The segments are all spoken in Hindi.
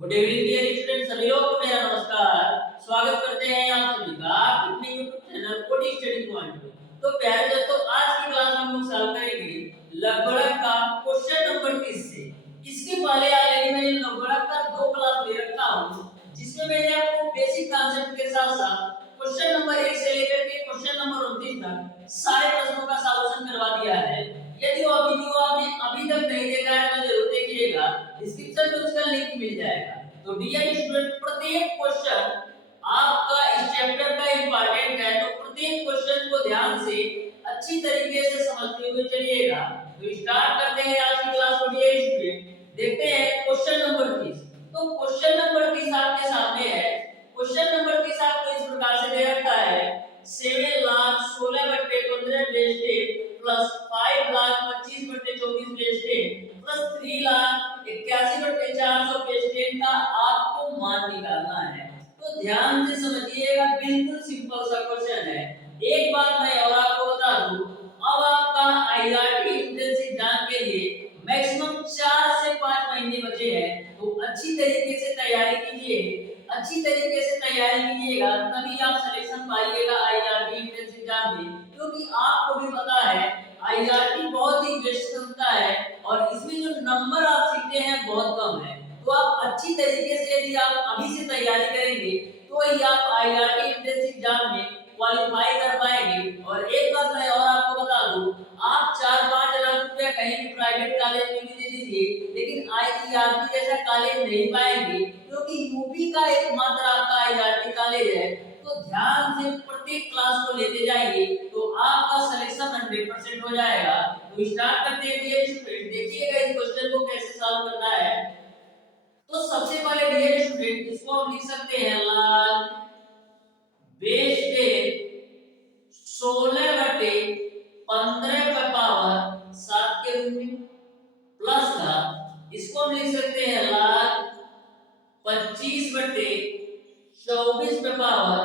गुड इवनिंग डियर स्टूडेंट, सभी लोग को मेरा नमस्कार। स्वागत करते हैं आप सभी का अपने यूट्यूब चैनल कोडी स्टडी पॉइंट में। तो प्यारे दोस्तों, आज की क्लास में हम लोग सॉल्व करेंगे लगभग का क्वेश्चन नंबर 30 से। इसके पहले ऑलरेडी मैंने लगभग का दो क्लास ले रखा हूं, जिसमें मैंने आपको बेसिक कांसेप्ट के साथ साथ क्वेश्चन नंबर 1 से लेकर के क्वेश्चन नंबर 29 तक सारे प्रश्नों का सॉल्यूशन करवा दिया है। यदि वो वीडियो आपने अभी तक नहीं देखा है तो जरूर देखिएगा, डिस्क्रिप्शन में उसका लिंक मिल जाएगा। तो डियर स्टूडेंट, प्रत्येक क्वेश्चन आपका इस चैप्टर का इंपॉर्टेंट है, तो प्रत्येक क्वेश्चन को ध्यान से अच्छी तरीके से समझते हुए चलिएगा। तो स्टार्ट करते हैं आज की क्लास को डियर स्टूडेंट। देखते हैं क्वेश्चन नंबर 30। तो क्वेश्चन नंबर 30 आपके सामने है। क्वेश्चन नंबर 30 आपको इस प्रकार से दे रखा है 7 लाख 16 बट्टे 15 बेस्टेड प्लस 5 लाख 25 बट्टे 24 बेस्टेड प्लस 3 लाख 81 बट्टे 400 बेस्टेड का आपको मान निकालना है। तो ध्यान से समझिएगा, बिल्कुल सिंपल सा क्वेश्चन है। एक बात मैं और आपको बता दूं, अब आपका आईआरटी एंट्रेंस एग्जाम के लिए मैक्सिमम 4 से 5 महीने बचे हैं। तो अच्छी तरीके से तैयारी कीजिए, अच्छी तरीके से तैयारी कीजिएगा, तभी आप सिलेक्शन पाइएगा आईआरटी एंट्रेंस एग्जाम में। क्योंकि आपको भी पता है आईआरटी बहुत ही बेस्ट संस्था है और इसमें जो नंबर आप सीखते हैं बहुत कम है। तो आप अच्छी तरीके से यदि आप अभी से तैयारी करेंगे तो ही आप आईआरटी एंट्रेंस एग्जाम में क्वालिफाई कर पाएंगे। और एक बात मैं और आपको बता दूं, आप 4-5 लाख रुपया कहीं भी प्राइवेट कॉलेज में भी दे दीजिए, लेकिन आईआरटी जैसा कॉलेज नहीं पाएंगे, क्योंकि यूपी का एकमात्र आपका आईआरटी कॉलेज है। तो ध्यान से प्रत्येक क्लास को लेते जाइए, तो आपका सिलेक्शन 100% हो जाएगा। तो स्टार्ट करते हैं डियर स्टूडेंट। देखिएगा इस क्वेश्चन को कैसे सॉल्व करना है। तो सबसे पहले डियर स्टूडेंट, इसको हम लिख सकते हैं log बेस 16 बटे 15 का पावर 7 के रूप में प्लस का इसको हम लिख सकते हैं log 25 बटे 24 का पावर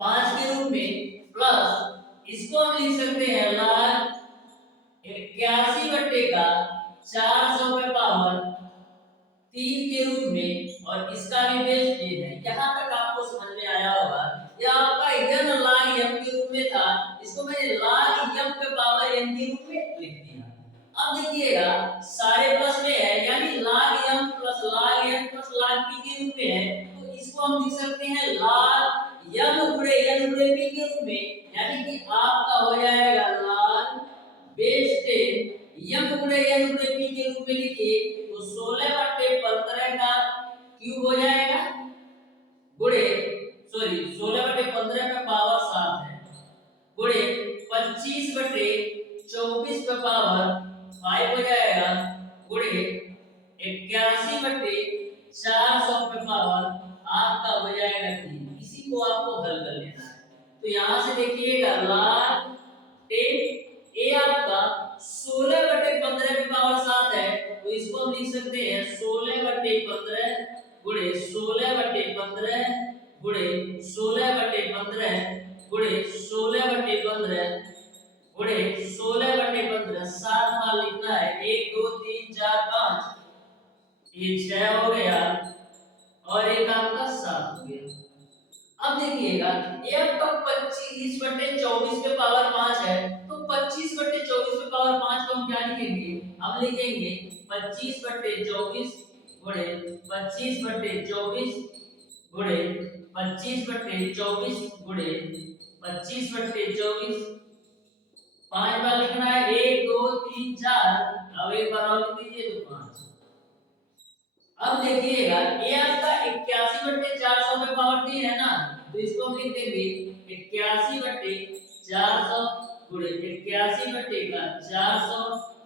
5 के रूप में प्लस इसको हम लिख सकते हैं log 81 बटे का 400 का पावर 3 के रूप में, और इसका भी बेस 10 है। यहाँ तक आपको समझ में आया होगा। यह आपका n log m के रूप में था, इसको मैंने log m के पावर n के रूप में लिख दिया। अब देखिएगा सारे प्लस में है, यानी log m plus log n plus log p के रूप में है। तो इसको हम लिख सकते हैं log m गुणे n गुणे p के रूप में, यानी कि आपका हो जाएगा log बेस 10 m गुणे n गुणे p के रूप में लिखिए तो 16 बटे 15 का क्यूब हो जाएगा गुणे 16 बटे 15 का पावर 7 है गुणे 25 बटे 24 का पावर 5 हो जाएगा गुणे 81 बटे 400 का पावर आपका हो जाएगा 3। इसी को आपको हल कर लेना है। तो यहाँ से देखिएगा log 10 ए आपका 16 बटे 15 की पावर 7 है, तो इसको हम लिख सकते हैं 16 बटे 15 गुणे 16 बटे 15 गुणे 16 बटे 15 गुणे 16 बटे 15 गुणे 16 बटे 15। 7 बार लिखना है, 1 2 3 4 5, ये 6 हो गया और एक आपका 7 हो गया। अब देखिएगा ये आपका 25 बटे 24 के पावर 5 है, तो 25 बटे 24 के पावर 5 को हम क्या लिखेंगे? अब लिखेंगे 25 बटे 24 गुणे 25 बटे 24 गुणे 25 बटे 24 गुणे 25 बटे 24। 5 बार लिखना है, 1 2 3 4, अब एक बार और लिख दीजिए तो 5। अब देखिएगा ये आपका 81 बटे 400 में पावर 3 है ना, तो इसको हम लिख देंगे 81 बटे 400 गुणे 81 बटे का 400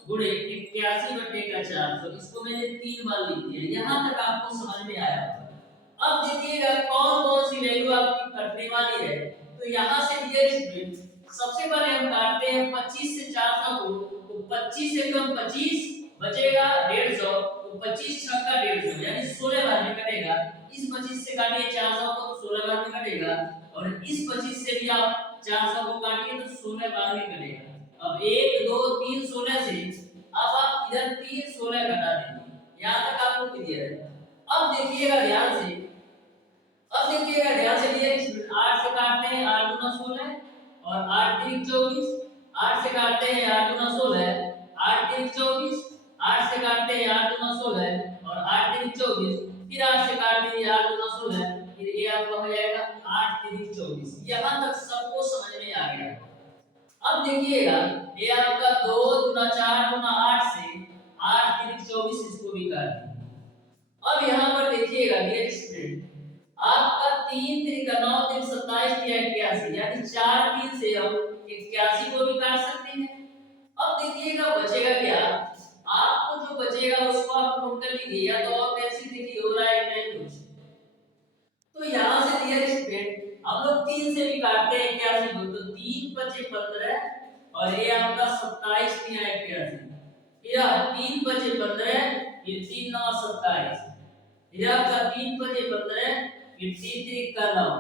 गुणे 81 बटे का 400। इसको मैंने 3 बार लिख दिया। यहाँ तक आपको समझ में आया। अब देखिएगा कौन कौन सी वैल्यू आपकी कटने वाली है। तो यहाँ से डियर स्टूडेंट, सबसे पहले हम काटते हैं 25 से 400 को, तो 25 से कम 25 बचेगा 150, तो 25 छक्का 150 यानी 16 बार में कटेगा। इस 25 से काटिए 400 को तो 16 बार में कटेगा, और इस 25 से भी आप 400 को काटिए तो 16 बार में कटेगा। अब 1 2 3 16 से अब आप इधर 3 16 घटा देंगे, यहाँ तक आपको क्लियर है। अब देखिएगा ध्यान से, अब देखिएगा ध्यान से, लिए 8 से काटते हैं 8 दूना 16 और 8 3 24, 8 से काटते हैं 8 दूना 16, 8 3 24, 8 से काटते हैं 8 दूना 16 और 8 3 24, फिर 8 से काट दीजिए 8 दूना 16, फिर ये आपका हो जाएगा 8 3 24। यहाँ तक सबको समझ में आ गया। अब देखिएगा ये आपका 2 दूना 4 दूना 8 से 8 3 24, इसको भी काट दीजिए। अब यहाँ पर देखिएगा डियर स्टूडेंट, आपका 3 3 का 9 3 27 या 81, यानी 4 3 से हम 81 को भी काट सकते हैं। अब देखिएगा बचेगा क्या, आपको जो बचेगा उसको आप नोट कर लीजिए, या तो और कैसे देखिए हो रहा है नहीं कुछ। तो यहाँ से डियर स्टूडेंट हम लोग 3 से भी काटते हैं 81 को, तो 3 5 15 और ये आपका 27 3 81, फिर 3 5 15, फिर 3 9 27, फिर आपका 3 5 15, फिर 3 3 का 9,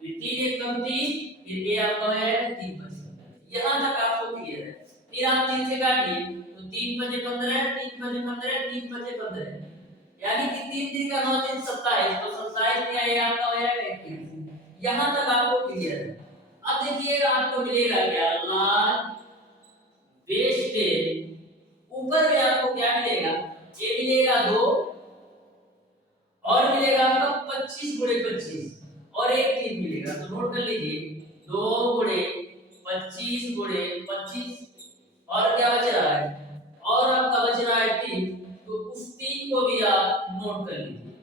फिर 3 1 कम 3, फिर ये आपका है 3 5 15। यहाँ तक आपको क्लियर है। फिर आप 3 से काटिए तो 3 5 15, 3 5 15, 3 5 15, यानी कि 3 3 का 9 3 27, तो 27 में ये आपका हो जाएगा 81। यहाँ तक आपको क्लियर है। अब देखिएगा आपको मिलेगा क्या, लार्ज बेस 10, ऊपर में आपको क्या मिलेगा, ये मिलेगा 2 और मिलेगा आपका 25 गुणे 25 और एक 3 मिलेगा। तो नोट कर लीजिए 2 गुणे 25 गुणे 25 और क्या बच रहा है, और आपका बच रहा है 3, तो उस 3 को भी आप नोट कर लीजिए।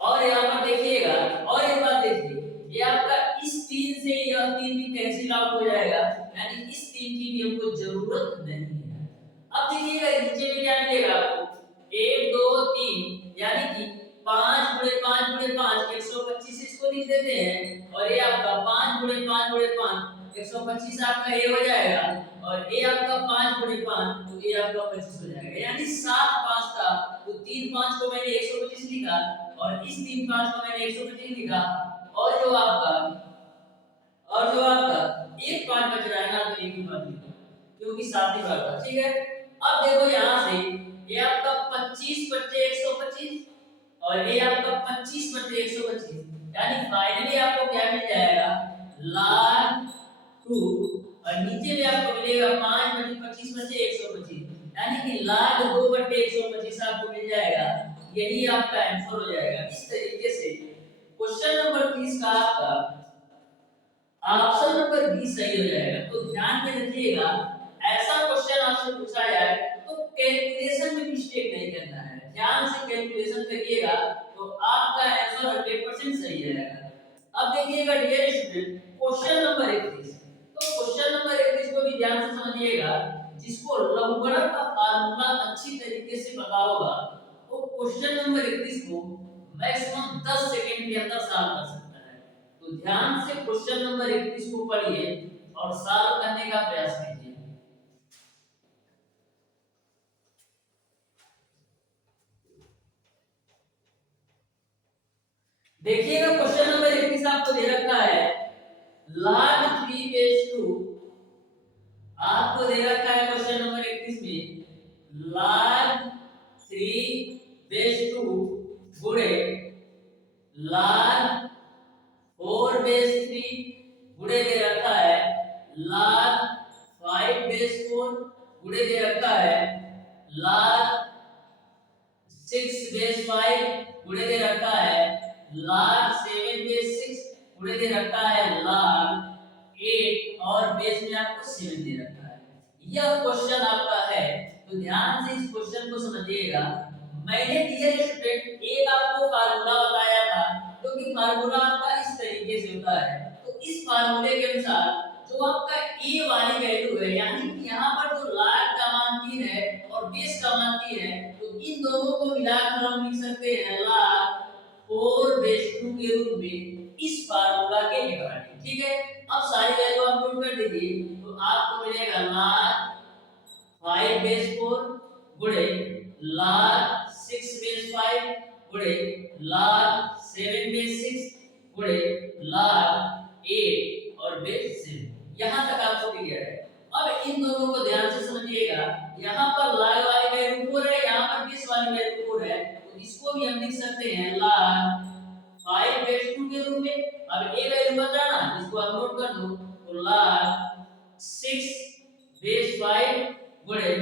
और यहाँ पर देखिएगा, और एक बात देखिए, ये आपका इस 3 से यह 3 भी कैंसिल आउट हो जाएगा, यानी इस 3 की भी हमको जरूरत नहीं है। अब देखिएगा नीचे में क्या मिलेगा आपको, 1 2 3, यानी कि 5 गुणे 5 गुणे 5 125 इसको लिख देते हैं, और ये आपका 5 गुणे 5 गुणे 5 125 आपका ये हो जाएगा, और ये आपका 5 गुणे 5 तो ये आपका 25 हो जाएगा, यानी 7 5 था, तो 3 5 को मैंने 125 लिखा और इस 3 5 को मैंने 125 लिखा, और जो आपका एक 5 बच रहा है ना, तो एक ही बात लिखो क्योंकि 7 ही बार था, ठीक है। अब देखो यहाँ से ये आपका 25 बटे 125 और ये आपका 25 बटे 125, यानी फाइनली आपको क्या मिल जाएगा, log 2, और नीचे में आपको मिलेगा 5 बटे 25 बटे 125, यानी कि log 2 बटे 125 आपको मिल जाएगा। यही आपका आंसर हो जाएगा। इस तरीके से क्वेश्चन नंबर 30 का आपका ऑप्शन नंबर बी सही हो जाएगा। तो ध्यान में रखिएगा, ऐसा क्वेश्चन आपसे पूछा जाए तो कैलकुलेशन में मिस्टेक नहीं करना है, ध्यान से कैलकुलेशन करिएगा तो आपका आंसर 100% सही आएगा। अब देखिएगा डियर स्टूडेंट क्वेश्चन नंबर 31, तो क्वेश्चन नंबर 31 को भी ध्यान से समझिएगा। जिसको लघुगणक का फार्मूला अच्छी तरीके से पता होगा वो क्वेश्चन नंबर 31 को मैक्सिमम 10 सेकंड के अंदर सॉल्व कर सकता है। तो ध्यान से क्वेश्चन नंबर 31 को पढ़िए और सॉल्व करने का प्रयास कीजिए। देखिएगा क्वेश्चन नंबर 31 आपको दे रखा है log 3/2, आपको दे रखा है क्वेश्चन नंबर 31 में log 3/2 गुणे log 4/3 गुणे दे रखा है log 5/4 गुणे दे रखा है log 6/5 गुणे दे रखा है log 7/6 गुणे दे रखा है log 8 और बेस में आपको 7 दे रखा है। यह क्वेश्चन आपका है, तो ध्यान से इस क्वेश्चन को समझिएगा। मैंने डियर स्टूडेंट एक आपको फार्मूला बताया था, क्योंकि फार्मूला आपका इस तरीके से होता है। तो इस फार्मूले के अनुसार जो आपका ए वाली वैल्यू है, यानी कि यहाँ पर जो log का मान 3 है और बेस का मान 3 है, तो इन दोनों को मिलाकर हम लिख सकते हैं log 4/2 के रूप में इस फार्मूला के अकॉर्डिंग, ठीक है। अब सारी वैल्यू आप नोट कर दीजिए, तो आपको मिलेगा log 5/4 गुणे log 6/5 गुणे log 7/6 गुणे log 8 और बेस 7। यहाँ तक आपको क्लियर है। अब इन दोनों को ध्यान से समझिएगा, यहाँ पर log वाली वैल्यू 4 है, यहाँ पर वाली वैल्यू 4 है तो इसको भी हम लिख सकते हैं log 5 बेस 2 के रूप में। अब ए वैल्यू बचा ना, इसको आप नोट कर दो, तो log 6 बेस 5 गुणे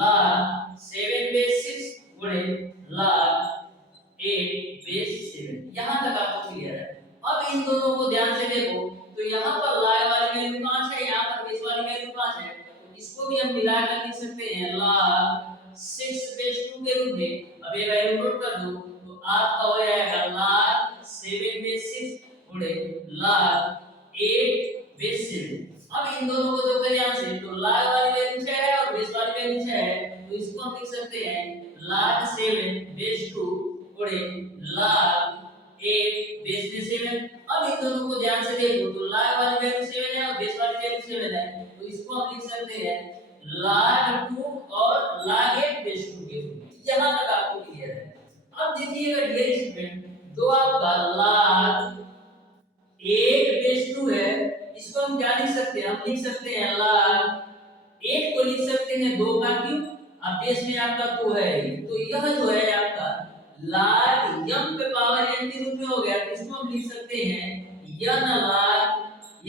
log 7 बेस 6 गुणे log 8 बेस 7। यहां तक आपको क्लियर है। अब इन दोनों को ध्यान से देखो, तो यहाँ पर log वाली वैल्यू 5 है, यहाँ पर बेस वाली वैल्यू 5 है, तो इसको भी हम मिलाकर लिख सकते हैं log 6 बेस 2 के रूप में। अब ये वैल्यू नोट कर दो, तो आपका हो जाएगा log 7 बेस 6 गुणे log 8 बेस 7। अब इन दोनों को देखो ध्यान से, तो log वाली वैल्यू 6 है और बेस वाली वैल्यू 6 है, तो इसको हम लिख सकते हैं log 7 बेस 2 गुणे log 8 बेस में 7। अब इन दोनों को ध्यान से देखो, तो log वाली वैल्यू 7 है और बेस वाली वैल्यू 7 है, तो इसको हम लिख सकते हैं log 2 और log 8 बेस 2 के रूप में। यहां तक आपको क्लियर है। अब देखिएगा डियर स्टूडेंट, जो आपका log 8 बेस 2 है, इसको हम क्या लिख सकते हैं, हम लिख सकते हैं log 8 को लिख सकते हैं 2 का क्यूब, अब बेस में आपका 2 है, तो यह जो है आपका log m पे पावर n के रूप में हो गया, तो इसको हम लिख सकते हैं n log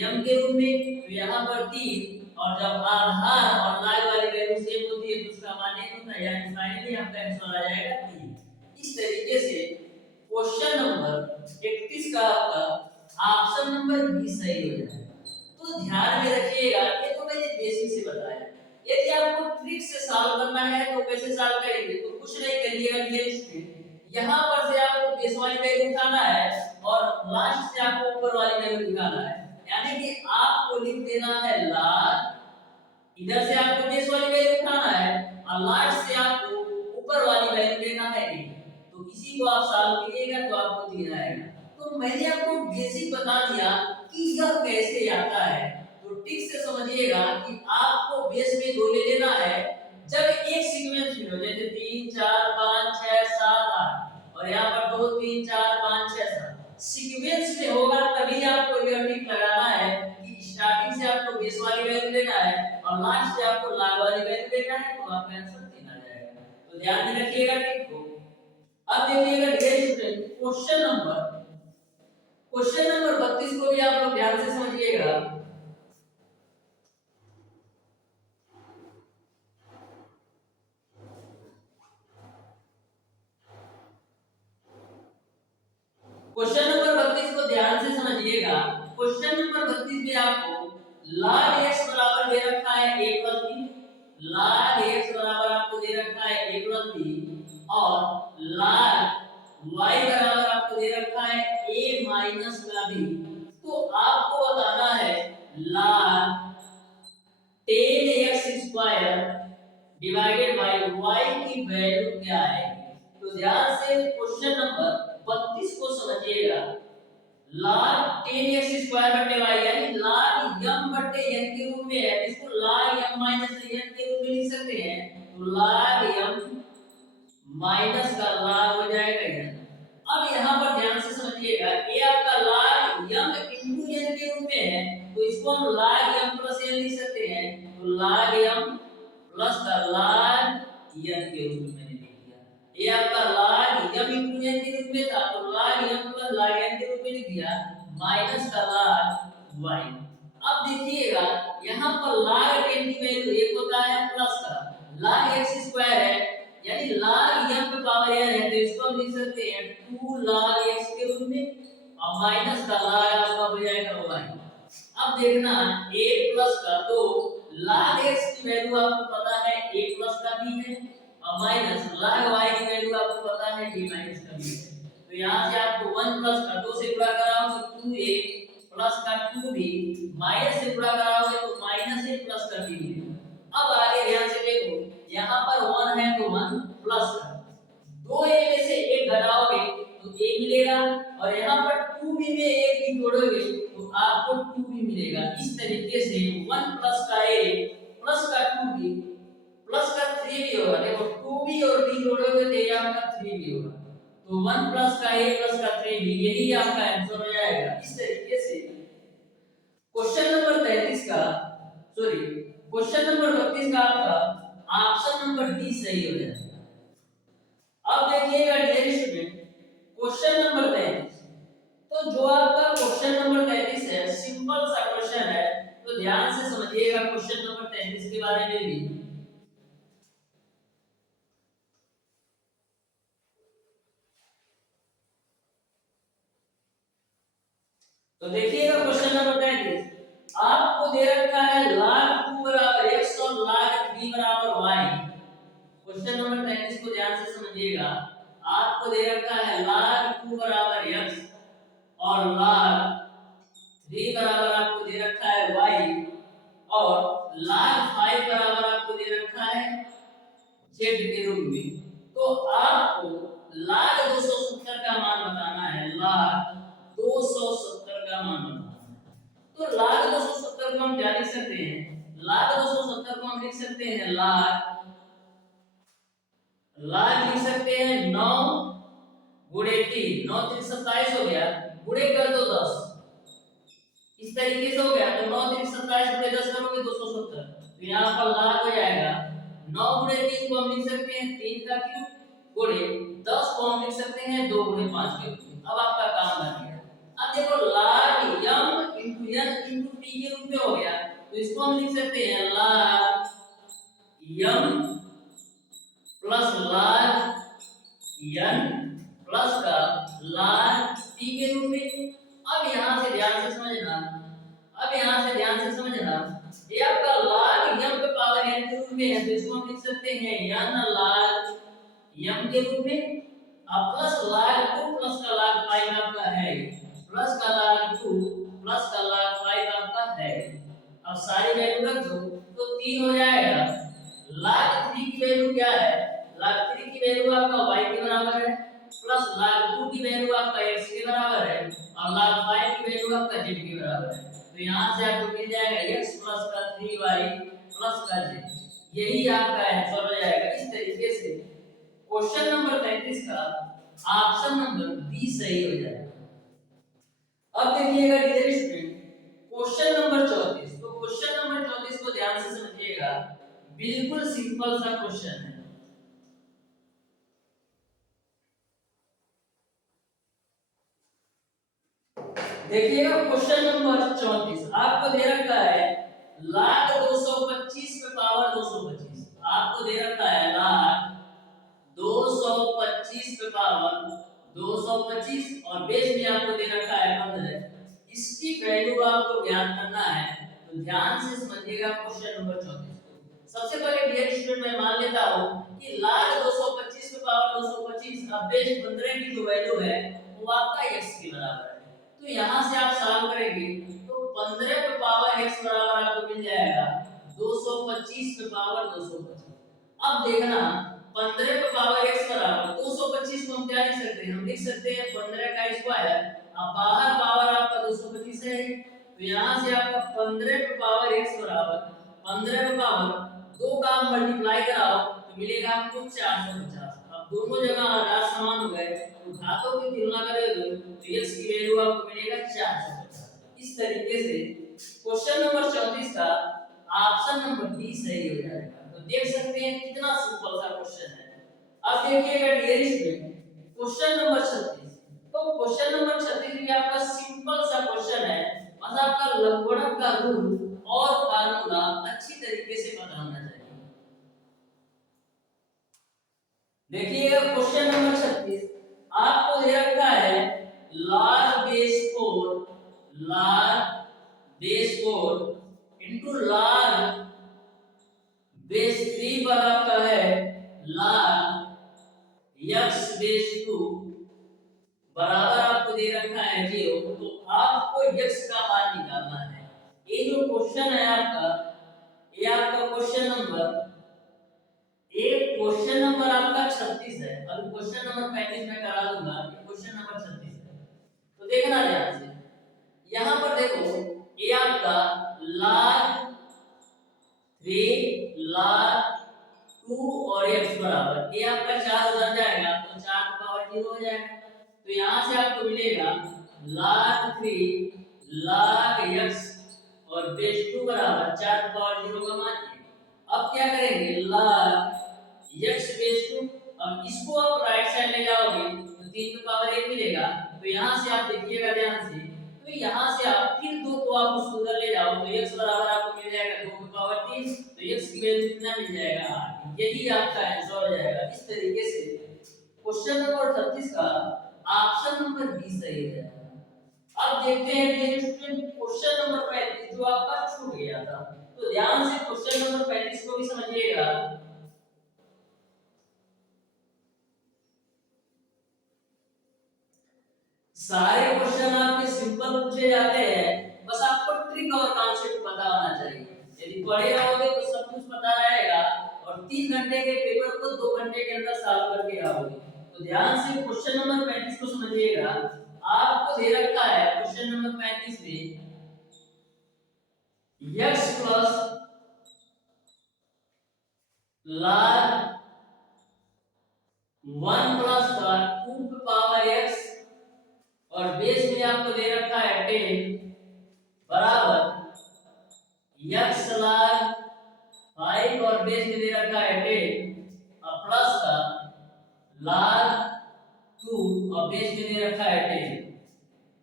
m के रूप में। तो यहाँ पर 3 और जब आधार और log वाली वैल्यू सेम होती है तो उसका मान 1 होता है, यानी फाइनली आपका आंसर आ जाएगा 3। इस तरीके से क्वेश्चन नंबर 31 का आपका ऑप्शन नंबर बी सही हो जाएगा। तो ध्यान में रखिएगा, ये तो मैंने बेसिक से बताया। यदि आपको ट्रिक से सॉल्व करना है तो कैसे सॉल्व करेंगे, तो कुछ नहीं करिएगा डियर स्टूडेंट, यहां पर से आपको बेस वाली वैल्यू निकालना है और लास्ट से आपको ऊपर वाली वैल्यू निकालना है, यानी कि आपको लिख देना है log, इधर से आपको बेस वाली वैल्यू निकालना है और लास्ट से आपको ऊपर वाली वैल्यू लेना है 8। तो इसी को आप सॉल्व कीजिएगा तो आपको 3 आएगा। तो मैंने आपको बेसिक बता दिया कि यह कैसे आता है, तो ठीक से समझिएगा कि आपको बेस में 2 ले लेना है जब एक सीक्वेंस में हो, जैसे 3 4 5 6 7 8 और यहाँ पर 2 3 4 5 6 7 सीक्वेंस में होगा, तभी आपको यह टिक लगाना है कि स्टार्टिंग से आपको बेस वाली वैल्यू लेना है और लास्ट से आपको log वाली वैल्यू लेना है, तो आपका आंसर 3 आ जाएगा। तो ध्यान में रखिएगा टिक को। अब देखिएगा डियर स्टूडेंट, क्वेश्चन नंबर 32 को भी आप लोग ध्यान से समझिएगा। क्वेश्चन नंबर 32 को ध्यान से समझिएगा। क्वेश्चन नंबर 32 में आपको log x बराबर दे रखा है a plus b, log x बराबर आपको दे रखा है a plus b और log y बराबर आपको दे रखा है a minus का b। तो आपको बताना है log 10x square divided by y की वैल्यू क्या है। तो ध्यान से क्वेश्चन नंबर 32 को समझिएगा। log 10x स्क्वायर बटे y यानी log m बटे n के रूप में है, इसको log m माइनस n के रूप में लिख सकते हैं, तो log m माइनस का log हो जाएगा n। अब यहाँ पर ध्यान से समझिएगा, ये आपका log m into n के रूप में है, तो इसको हम log m plus n लिख सकते हैं, तो log m प्लस का log n के रूप में मैंने लिख दिया। ये आपका log m into n के रूप में था, तो log m plus log n के रूप में लिख दिया, माइनस का log y। अब देखिएगा यहाँ पर log 10 की वैल्यू 1 होता है, प्लस का log x स्क्वायर है यानी log m पे पावर n है, तो इसको हम लिख सकते हैं 2 log x के रूप में और माइनस का log आपका हो जाएगा y। अब देखना a प्लस का, तो log x की वैल्यू आपको पता है a प्लस का भी है और माइनस log y की वैल्यू आपको पता है a माइनस का भी है। तो यहाँ से आपको 1 प्लस का 2 से गुणा कराओगे तो 2a प्लस का 2b माइनस से गुणा कराओगे तो माइनस a प्लस का b मिलेगा। अब आगे ध्यान से देखो, यहाँ पर 1 है तो 1 प्लस का 2a में से 1 घटाओगे तो a मिलेगा और यहाँ पर 2b में 1 भी जोड़ोगे तो आपको 2b मिलेगा। इस तरीके से 1 प्लस का a प्लस का 2b प्लस का 3b होगा। देखो 2b और b जोड़ोगे तो ये आपका 3b होगा, तो 1 प्लस का a प्लस का 3b यही आपका आंसर हो जाएगा। इस तरीके से क्वेश्चन नंबर 33 का क्वेश्चन नंबर 32 का आपका ऑप्शन नंबर डी सही हो जाएगा। तो देखिएगा क्वेश्चन नंबर 33, आपको दे रखा है log 2 बराबर x और log 3 बराबर y। क्वेश्चन नंबर 33 को ध्यान से समझिएगा। आपको दे रखा है log 2 बराबर x और log 3 बराबर आपको दे रखा है y और log 5 बराबर आपको दे रखा है z के रूप में। तो आपको log 270 का मान बताना है, log 270 का मान बताना है। तो log 270 को हम क्या लिख सकते हैं? log 270 को हम लिख सकते हैं log लिख सकते हैं 9 गुणे 3, 9 3 27 हो गया, गुणे कर दो 10, इस तरीके से हो गया। तो 9 3 27 गुणे 10 करोगे 270, तो यहाँ पर log हो जाएगा 9 गुणे 3 को हम लिख सकते हैं 3 का क्यूब, गुणे 10 को हम लिख सकते हैं 2 गुणे 5 के क्यूब। अब आपका काम बन गया। अब देखो log m into n into p के रूप में हो गया, तो इसको हम लिख सकते हैं log m plus log n plus का log p के रूप में। अब यहाँ से ध्यान से समझना, अब यहाँ से ध्यान से समझना, ये आपका log m पे पावर n के रूप में है, तो इसको हम लिख सकते हैं n log m के रूप में। अब प्लस log 2 प्लस का log 5 आपका है, प्लस का log 2 प्लस का log 5 आपका है। अब सारी वैल्यू रख दो तो 3 हो जाएगा। log 3 की वैल्यू क्या है? log 3 की वैल्यू आपका y के बराबर है, प्लस log 2 की वैल्यू आपका x के बराबर है और log 5 की वैल्यू आपका z के बराबर है। तो यहाँ से आपको मिल जाएगा x प्लस का 3y प्लस का z। यही आपका आंसर हो जाएगा। इस तरीके से क्वेश्चन नंबर 33 का ऑप्शन नंबर बी सही हो जाएगा। अब देखिएगा डियर स्टूडेंट, क्वेश्चन नंबर 34। तो क्वेश्चन नंबर 34 को ध्यान से समझिएगा, बिल्कुल सिंपल सा क्वेश्चन है। देखिएगा क्वेश्चन नंबर 34, आपको दे रखा है log 225 पे पावर 225। आपको दे रखा है log 225 पे पावर 225 और बेस में आपको दे रखा है 15। इसकी वैल्यू आपको ज्ञात करना है, तो ध्यान से समझिएगा क्वेश्चन नंबर 34 को। सबसे पहले डियर स्टूडेंट मैं मान लेता हूं कि log 225 पे पावर 225 अब बेस 15 की जो वैल्यू है वो आपका x के बराबर है। तो यहाँ से आप सॉल्व करेंगे तो 15 पे पावर x बराबर आपको मिल जाएगा 225 पे पावर 225। अब देखना 15 पे पावर x बराबर 225 को हम क्या लिख सकते हैं? हम लिख सकते हैं 15 का स्क्वायर। अब बाहर पावर आपका 225 है, तो यहाँ से आपका 15 पे पावर x बराबर 15 पे पावर 2 का हम मल्टीप्लाई कराओ तो मिलेगा आपको 450। अब दोनों जगह आधार समान हो गए, तो घातों की तुलना करेंगे तो x की वैल्यू आपको मिलेगा 450। इस तरीके से क्वेश्चन नंबर 34 का ऑप्शन नंबर डी सही हो जाएगा। तो देख सकते हैं कितना सिंपल सा क्वेश्चन है। अब देखिएगा डियर स्टूडेंट क्वेश्चन नंबर 36। तो क्वेश्चन नंबर 36 भी आपका सिंपल सा क्वेश्चन है, बस आपका लघुगणक का रूल और फार्मूला अच्छी तरीके से पता होना चाहिए। देखिएगा क्वेश्चन नंबर 36, आपको दे रखा है log base 4 into log base 3 पर आपका है log x बेस 2 बराबर आपको दे रखा है 0। तो आपको x का मान निकालना है। ये जो क्वेश्चन है आपका, ये आपका क्वेश्चन नंबर आपका 36 है। अभी क्वेश्चन नंबर 35 में करा दूंगा, ये क्वेश्चन नंबर 36 है। तो देखना ध्यान से, यहाँ पर देखो ये आपका log 3 log 2 और x बराबर ये आपका 4 उधर जाएगा तो 4 की पावर 0 हो जाएगा। तो यहाँ से आपको मिलेगा log 3 log x और बेस 2 बराबर 4 की पावर 0 का मान। अब क्या करेंगे log x बेस 2, अब इसको आप राइट साइड ले जाओगे तो 3 की पावर 1 मिलेगा। तो यहाँ से आप देखिएगा ध्यान से, तो यहाँ से आप फिर 2 को आप उस उधर ले जाओ तो x बराबर आपको मिल जाएगा 2 की पावर 3, तो x की वैल्यू कितना मिल जाएगा 8। यही आपका आंसर हो जाएगा। इस तरीके से क्वेश्चन नंबर 36 का ऑप्शन नंबर बी सही है। अब देखते हैं डियर स्टूडेंट क्वेश्चन नंबर 35 जो आपका छूट गया था। तो ध्यान से क्वेश्चन नंबर 35 को भी समझिएगा। सारे क्वेश्चन आपके सिंपल पूछे जाते हैं, बस आपको ट्रिक और कॉन्सेप्ट पता होना चाहिए। यदि पढ़े रहोगे तो सब कुछ पता रहेगा और 3 घंटे के पेपर को 2 घंटे के अंदर सॉल्व करके आओगे। तो ध्यान से क्वेश्चन नंबर 35 को समझिएगा। आपको दे रखा है क्वेश्चन नंबर 35 में x प्लस log 1 प्लस का 2 की पावर x और बेस में आपको दे रखा है 10 बराबर x log 5 और बेस में दे रखा है 10 और प्लस का log 2 और बेस में दे रखा है 10।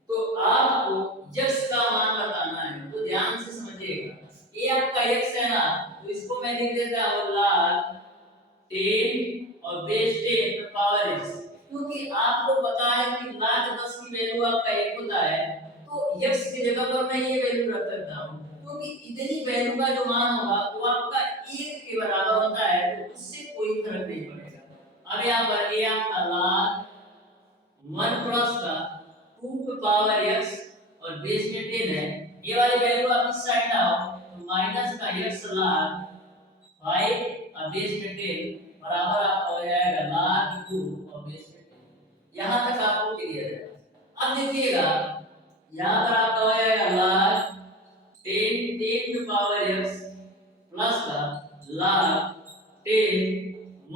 तो आपको x का मान बताना है, तो ध्यान से समझिएगा। ये आपका x है ना, तो इसको मैं लिख देता हूं log 10 और बेस 10 पर पावर x, क्योंकि आपको पता है कि log 10 की वैल्यू आपका 1 होता है, तो x की जगह पर मैं ये वैल्यू रख सकता हूं, क्योंकि इतनी वैल्यू का जो मान होगा वो आपका 1 के बराबर होता है, तो उससे कोई फर्क नहीं पड़ेगा। अब यहां पर a आपका log 1 प्लस का 2 की पावर x और बेस में 10 है, ये वाली वैल्यू आप इस साइड लाओ तो माइनस का x log 5 और बेस में 10 बराबर आपका हो जाएगा log 2 और बेस में 10। यहां तक आपको क्लियर है। अब देखिएगा यहां पर आपका हो जाएगा log 10 की पावर x प्लस का log 10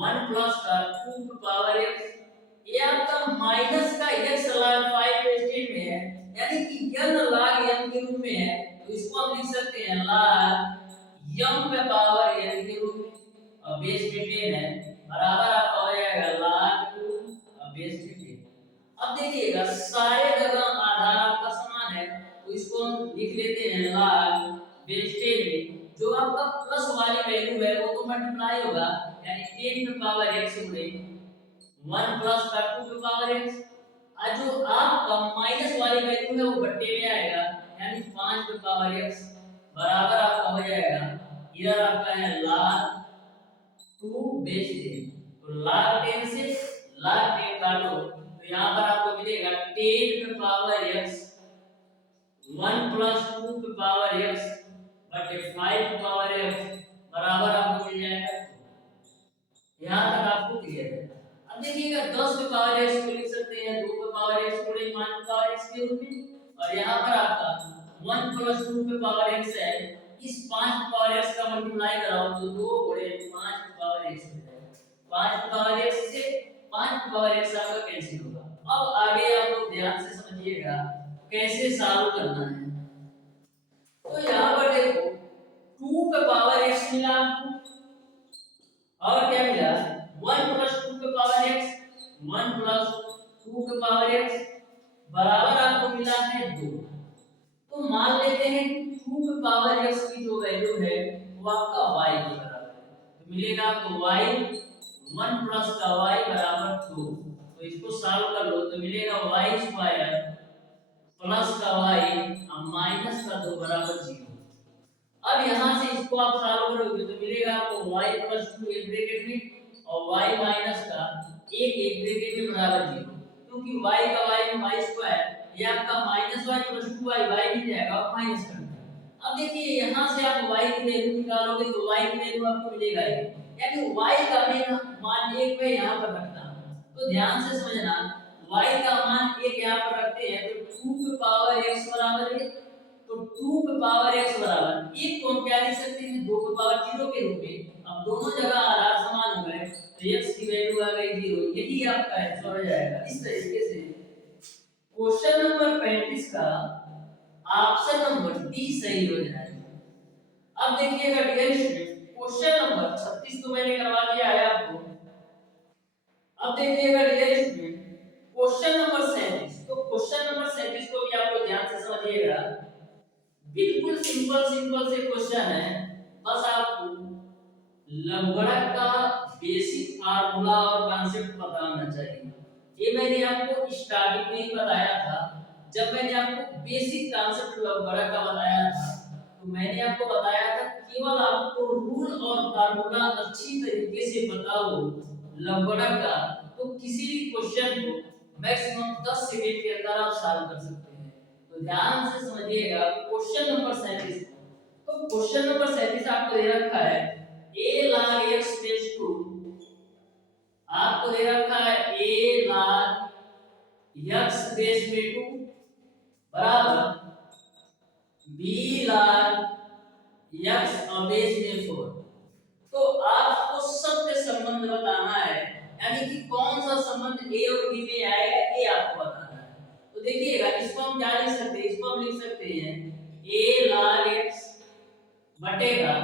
1 प्लस का 2 की पावर x, ये आपका माइनस का x log 5 बेस 10 में है, यानी कि n log m के रूप में है, तो इसको हम लिख सकते हैं log m पे पावर n के रूप में और बेस में 10 है, बराबर आपका हो जाएगा log 2 और बेस में 10। अब देखिएगा सारे जगह आधार आपका समान है, तो इसको हम लिख लेते हैं log बेस 10 में जो आपका प्लस वाली वैल्यू है वो तो मल्टीप्लाई होगा, यानी 10 पे पावर x गुणे 1 प्लस का 2 पे पावर x, और जो आपका माइनस वाली वैल्यू है वो बट्टे में आएगा, यानी 5 पे पावर x बराबर आपका हो जाएगा, इधर आपका है log 2 बेस 10, तो log 10 से log 10 काट लो तो यहां पर आपको मिलेगा 10 पे पावर x 1 प्लस 2 पे पावर x बटे 5 पे पावर x बराबर आपको मिल जाएगा। यहां तक आपको क्लियर है। अब देखिएगा 10 पे पावर x को लिख सकते हैं 2 पे पावर x गुणे 5 पे पावर x के रूप में, और यहां पर आपका 1 प्लस 2 पे पावर x है, इस 5 पे पावर x का मल्टीप्लाई कराओ तो 2 गुणे 5 पे पावर x हो जाएगा। 5 पे पावर x से 5 पे पावर x आपका कैंसिल होगा। अब आगे आप लोग ध्यान से समझिएगा कैसे सॉल्व करना है। तो यहां पर देखो 2 पे पावर x मिला आपको और क्या मिला 1 प्लस 2 के पावर x 1 प्लस 2 के पावर x बराबर आपको मिला है 2। तो मान लेते हैं कि 2 के पावर x की जो वैल्यू है वो आपका y के बराबर है, तो मिलेगा आपको y 1 प्लस का y बराबर 2। तो इसको सॉल्व कर लो तो मिलेगा y स्क्वायर प्लस का y और माइनस का 2 बराबर 0। अब यहां से इसको आप सॉल्व करोगे तो मिलेगा आपको y प्लस 2 एक ब्रैकेट में और y माइनस का एक ब्रैकेट में बराबर 0, क्योंकि y का y में y स्क्वायर, ये आपका minus y plus 2y y मिल जाएगा और माइनस कर दो। अब देखिए यहां से आप y की वैल्यू निकालोगे तो y की वैल्यू आपको मिलेगा ये, यानी y का मान 1 पे यहां पर रखना। तो ध्यान से समझना y का मान 1 यहां पर रखते हैं तो 2 की पावर x बराबर 1, तो 2 पे पावर x बराबर एक को हम क्या लिख सकते हैं 2 पे पावर 0 के रूप में। अब दोनों जगह आधार समान हो गए तो x की वैल्यू आ गई 0, यही आपका आंसर हो जाएगा। इस तरीके से क्वेश्चन नंबर 35 का ऑप्शन नंबर डी सही हो जाएगा। अब देखिएगा डियर स्टूडेंट क्वेश्चन नंबर 36 तो मैंने करवा दिया है आपको। अब देखिएगा डियर स्टूडेंट क्वेश्चन नंबर 37, तो क्वेश्चन नंबर 37 को भी आप लोग ध्यान से समझिएगा। बिल्कुल सिंपल से क्वेश्चन है, बस आपको लंबगड़क का बेसिक फार्मूला और कॉन्सेप्ट पता होना चाहिए। ये मैंने आपको स्टार्टिंग में ही बताया था, जब मैंने आपको बेसिक कॉन्सेप्ट लंबड़ा का बताया था, तो मैंने आपको बताया था केवल आपको रूल और फार्मूला अच्छी तरीके से पता हो लंबड़ा का, तो किसी भी क्वेश्चन को मैक्सिमम 10 सेकंड के अंदर आप सॉल्व कर सकते हैं। तो ध्यान से समझिएगा क्वेश्चन नंबर 37। तो क्वेश्चन नंबर 37 आपको दे रखा है a log x raise to, आपको दे रखा है a log x रेज में 2 बराबर b log x बेस में 4। तो आपको सत्य संबंध बताना है, यानी कि कौन सा संबंध a और b में आएगा ये आपको बताना है। तो देखिएगा इसको हम क्या लिख सकते हैं, इसको हम लिख सकते हैं a log x बटेगा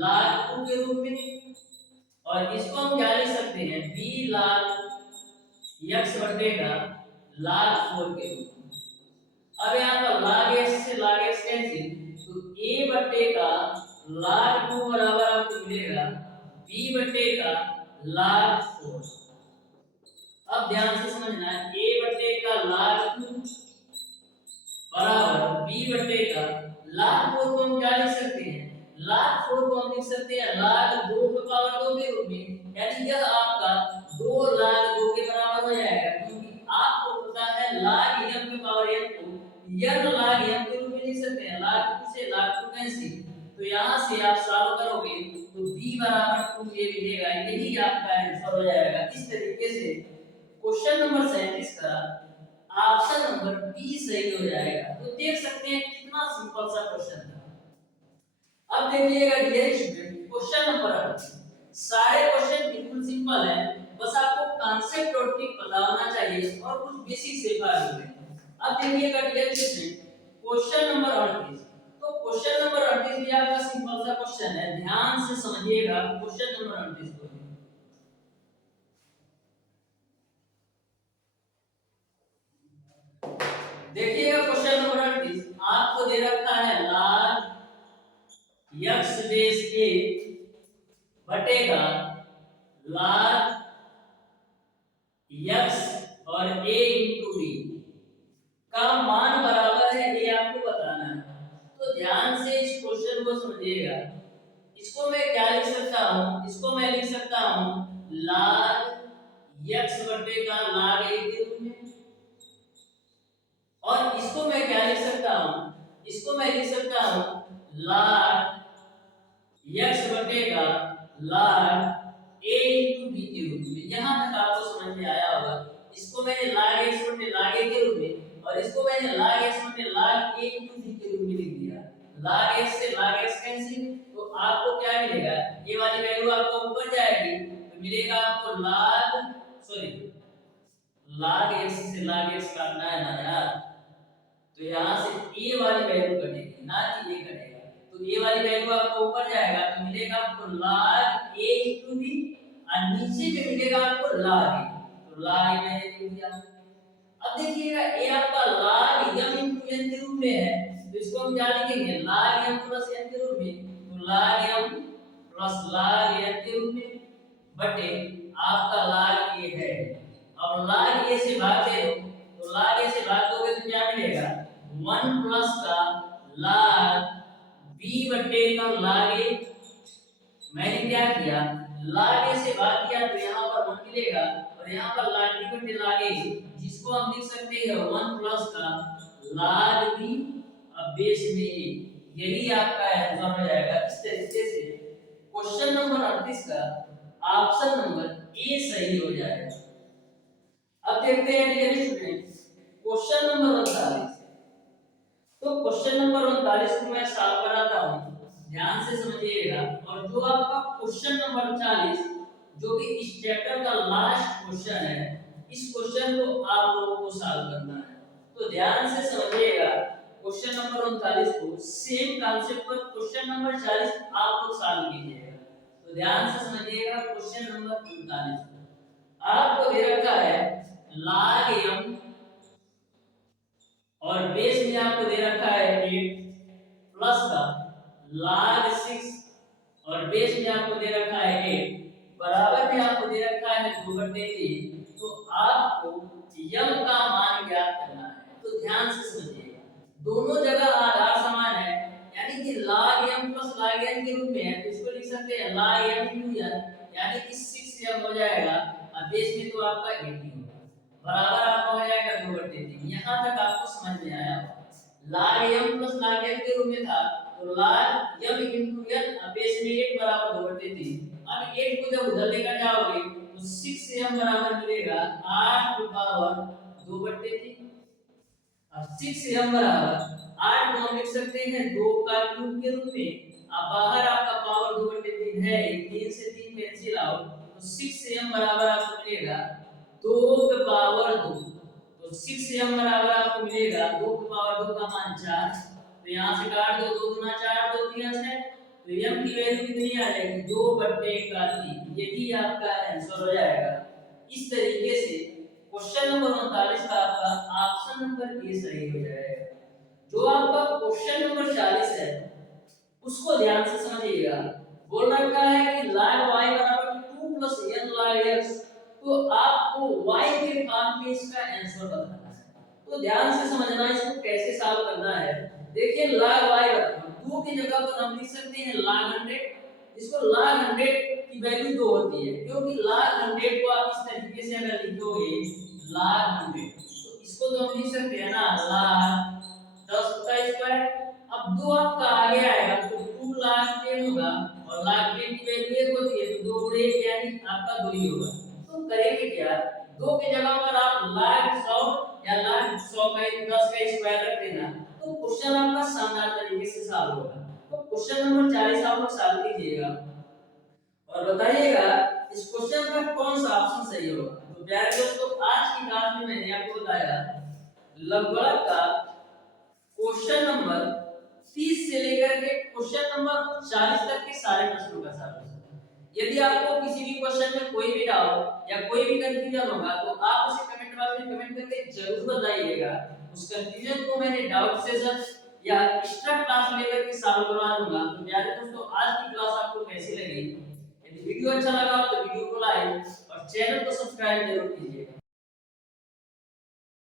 log 2 के रूप में, और इसको हम क्या लिख सकते हैं b log x बटेगा log 4 के रूप में। अब यहाँ पर log x से log x कैंसिल, तो a बटेगा log 2 बराबर आपको मिलेगा b बटेगा log 4। अब ध्यान से समझना है a बटेगा log 2 बराबर b बटेगा log 4 को हम क्या लिख सकते हैं, log 4 को हम लिख सकते हैं log 2 की पावर 2 के रूप में, यानी यह आपका 2 log 2 के बराबर हो जाएगा, क्योंकि आपको पता है log m की पावर n को n log m के रूप में लिख सकते हैं, log 2 से log 2 कैंसिल, तो यहाँ से आप सॉल्व करोगे तो b बराबर 2 ये मिलेगा, यही आपका आंसर हो जाएगा। इस तरीके से क्वेश्चन नंबर 37 का ऑप्शन नंबर बी सही हो जाएगा। तो देख सकते हैं कितना सिंपल सा क्वेश्चन था। अब देखिएगा डियर स्टूडेंट क्वेश्चन नंबर 8, सारे क्वेश्चन बिल्कुल सिंपल है, बस आपको कांसेप्ट और ट्रिक पता होना चाहिए और कुछ बेसिक से फार्मूले। अब देखिएगा डियर स्टूडेंट क्वेश्चन नंबर 38। तो क्वेश्चन नंबर 38 भी आपका सिंपल सा क्वेश्चन है, ध्यान से समझिएगा क्वेश्चन नंबर 38 को। देखिएगा क्वेश्चन नंबर 38 आपको दे रखा है log x base a बटेगा log x और a into b का मान बराबर है, ये आपको बताना है। तो ध्यान से इस क्वेश्चन को समझिएगा। इसको मैं क्या लिख सकता हूँ, इसको मैं लिख सकता हूँ log x बटेगा log a के रूप में, और इसको मैं क्या लिख सकता हूँ, इसको मैं लिख सकता हूँ log x बटेगा log a into b के रूप में। यहाँ तक आपको समझ में आया होगा। इसको मैंने log x बटे log a के रूप में, और इसको मैंने log x बटे log a into b के रूप में लिख दिया। log x से log x कैंसिल, तो आपको क्या मिलेगा, ये वाली वैल्यू आपको ऊपर जाएगी, तो मिलेगा आपको log x से log x काटना है ना यार, तो यहाँ से ए वाली वैल्यू कटेगी, ना कि ये कटेगा, तो ए वाली वैल्यू आपको ऊपर जाएगा, तो मिलेगा आपको log a into b, और नीचे में मिलेगा आपको log a, तो log a मैंने लिख दिया। अब देखिएगा ए आपका log m into n के रूप में है, तो इसको हम क्या लिखेंगे log m plus n के रूप में, तो log m plus log n के रूप में बटे आपका log a है। अब log a से भाग दे दो, तो log a से भाग दोगे तो क्या मिलेगा 1 प्लस का log b बटे का log a। मैंने क्या किया log a से भाग दिया, तो यहाँ पर 1 मिलेगा, और यहाँ पर log b बटे log a, जिसको हम लिख सकते हैं 1 प्लस का log b अब बेस में a, यही आपका आंसर हो जाएगा। इस तरीके से क्वेश्चन नंबर 38 का ऑप्शन नंबर ए सही हो जाएगा। अब देखते हैं डियर स्टूडेंट क्वेश्चन नंबर 39। तो क्वेश्चन नंबर 39 को मैं सॉल्व कराता हूं, ध्यान से समझिएगा। और जो आपका क्वेश्चन नंबर 40 जो कि इस चैप्टर का लास्ट क्वेश्चन है, इस क्वेश्चन को आप लोगों को सॉल्व करना है। तो ध्यान से समझिएगा क्वेश्चन नंबर 39 को, सेम कांसेप्ट पर क्वेश्चन नंबर 40 आप लोग सॉल्व कीजिएगा। तो ध्यान से समझिएगा क्वेश्चन नंबर 39 आपको दे रखा है log m, और बेस में आपको दे रखा है 8 प्लस का log 6, और बेस में आपको दे रखा है 8, बराबर में आपको दे रखा है 2/3। तो आपको m का मान ज्ञात करना है। तो तो ध्यान से समझिएगा, दोनों जगह आधार समान है, यानी कि log m plus log n के रूप में है, तो इसको लिख सकते हैं log m into n, यानी कि 6m हो जाएगा, अब बेस में तो आपका 80 होगा, बराबर आपका हो जाएगा 2/3। यहाँ तक आपको समझ में आया होगा। log m plus log n के रूप में था, तो log m into n, अब बेस में 8 बराबर 2/3। अब 8 को जब उधर लेकर जाओगे तो 6m बराबर मिलेगा 8 की पावर 2/3। अब 6m बराबर 8 को हम लिख सकते हैं 2 का क्यूब के रूप में। अब बाहर आपका पावर 2/3 है, 3 से 3 कैंसिल आउट, तो 6m बराबर आपको मिलेगा 2 की पावर 2। तो 6m बराबर आपको मिलेगा 2 की पावर 2 का मान 4, तो यहां से काट दो, 2 गुना 4 2 3 6, तो m की वैल्यू कितनी आ जाएगी 2/3। यही आपका आंसर हो जाएगा। इस तरीके से क्वेश्चन नंबर 39 का आपका ऑप्शन नंबर ए सही हो जाएगा। जो आपका क्वेश्चन नंबर 40 है उसको ध्यान से समझिएगा। बोल रखा है कि log y बराबर 2 plus n log x, तो आपको y के फॉर्म में इसका आंसर बताना है। तो ध्यान से समझना इसको कैसे सॉल्व करना है। देखिए log y बराबर 2 की जगह पर हम लिख सकते हैं log 100। इसको log 100 की वैल्यू 2 होती है, क्योंकि log 100 को आप इस तरीके से अगर लिखोगे log 100, तो इसको तो हम लिख सकते हैं ना log 10 का स्क्वायर। अब 2 आपका आगे आएगा तो 2 log 10 होगा, और log 10 की वैल्यू 1 होती है, तो 2 गुणे 1 यानी आपका 2 ही होगा। तो करेंगे क्या, 2 की जगह पर आप log 100 या log 100 का 10 का स्क्वायर रख देना, तो क्वेश्चन आपका शानदार तरीके से सॉल्व होगा। तो क्वेश्चन नंबर 40 आप लोग सॉल्व कीजिएगा और बताइएगा इस क्वेश्चन का कौन सा ऑप्शन सही होगा। तो प्यारे दोस्तों, आज की क्लास में मैंने आपको बताया लगभग का क्वेश्चन नंबर 30 से लेकर के क्वेश्चन नंबर 40 तक के सारे प्रश्नों का सॉल्यूशन। यदि आपको किसी भी क्वेश्चन में कोई भी डाउट या कोई भी कंफ्यूजन होगा तो आप उसे कमेंट बॉक्स में कमेंट करके जरूर बताइएगा। उस कंफ्यूजन को मैंने डाउट सेशन या एक्स्ट्रा क्लास लेकर के सॉल्व करवा दूंगा। तो प्यारे दोस्तों, आज की क्लास आपको कैसी लगी? यदि वीडियो अच्छा लगा तो वीडियो को लाइक और चैनल को सब्सक्राइब जरूर कीजिएगा।